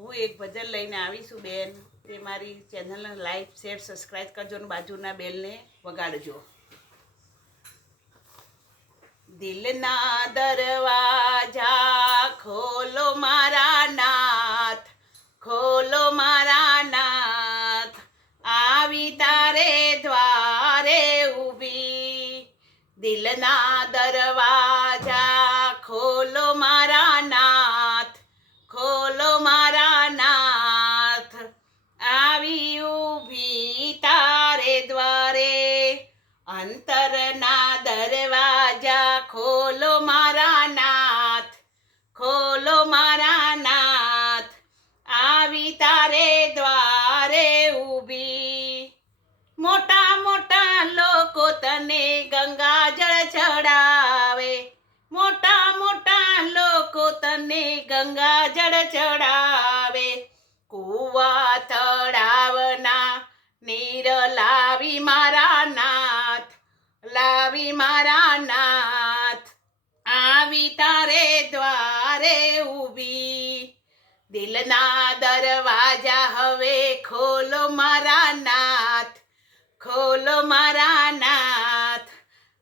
હું એક ભજન લઈને આવીશું બેન. તે મારી ચેનલને લાઈક શેર સબસ્ક્રાઈબ કરજો અને બાજુના બેલને વગાડજો. દિલના દરવાજા ખોલો મારા નાથ, ખોલો મારા નાથ, આવી તારે દ્વારે ઊભી. દિલના દરવાજા ખોલો મારા નાથ, ખોલો મારા નાથ, આવી ઊભી તારે દ્વારે. અંતરના દરવાજા ખોલો મારા નાથ, ખોલો મારા નાથ, આવી તારે દ્વારે ઊભી. મોટા મોટા લોકો તને ગંગાજળ ચડાવે, મોટા મોટા લોકો તને ગંગાજળ ચડાવે. કૂવા તળાવના નીર લાવી મારા નાથ, લાવી મારા નાથ, આવી તારે દ્વારે ઊભી. દિલના દરવાજા હવે ખોલો મારા નાથ, ખોલો મારા નાથ,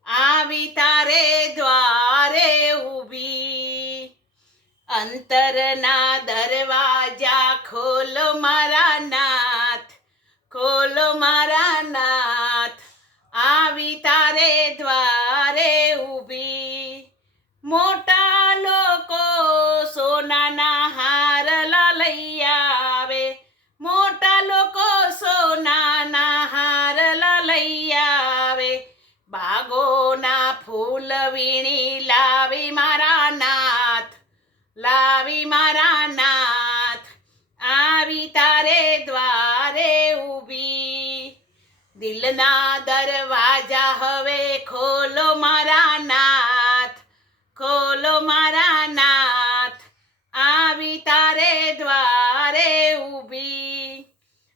આવી તારે દ્વારે ઊભી. અંતરના દરવાજા ખોલો મારા નાથ, ખોલો મારા નાથ, આવી તારે દ્વારે ઊભી. મોટા લોકો સોનાના હાર લઈ આવે, મોટા લોકો સોનાના હાર લઈ આવે. બાગોના ફૂલ વીણી લાવી મારા નાથ, લાવી મારા નાથ, આવી તારે દ્વારે ઊભી. દિલના દરવાજા હવે ખોલો મારા નાથ, ખોલો મારા નાથ, આવી તારે દ્વારે ઊભી.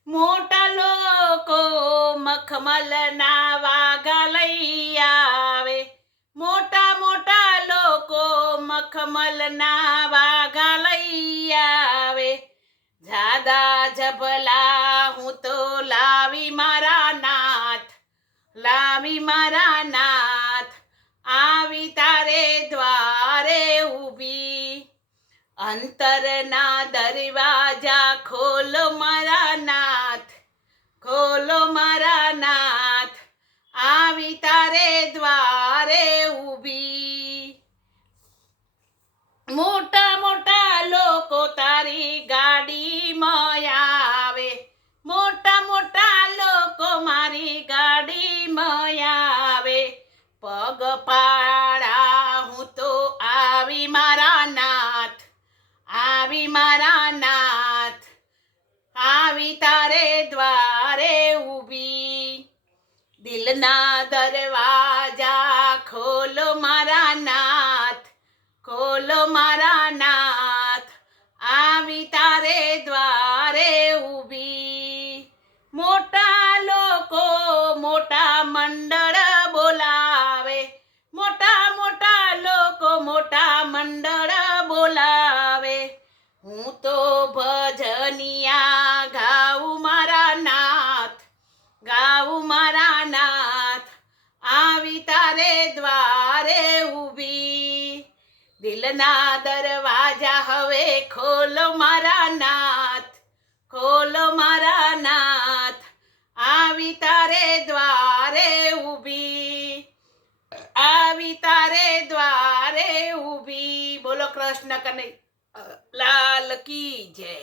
મોટા લોકો મખમલના વાઘા લઈ આવે, મોટા મોટા લોકો મખમલના વાઘા લઈ આવે. જાદા જભલા હું તો લાવી મારા નાથ, લાવી મારા નાથ, આવી તારે દ્વારે ઊભી. અંતરના દરવાજા ખોલો મારા નાથ, ખોલો મારા નાથ, આવી તારે દ્વારે ઊભી. મોટા મોટા લોકો તારી ગાડીમાં આવે, મોટા મોટા લોકો મારી ગાડીમાં આવે. પગપાળા હું તો આવી મારા નાથ, આવી મારા નાથ, આવી તારે દ્વારે ઊભી. દિલના દરવાજા ખોલો મારા નાથ, ખોલો મારા નાથ, આવી તારે દ્વારે ઊભી. મોટા લોકો મોટા મંડળ બોલાવે, મોટા મોટા લોકો મોટા મંડળ બોલાવે. હું તો ભજનિયા ગાઉં મારા નાથ, ગાઉં મારા નાથ, આવી તારે દ્વારે ઊભી. દિલના દરવાજા હવે ખોલો મારા નાથ, ખોલો મારા નાથ, આવી તારે દ્વારે ઊભી, આવી તારે દ્વારે ઊભી. બોલો કૃષ્ણ કનૈયા લાલ કી જય.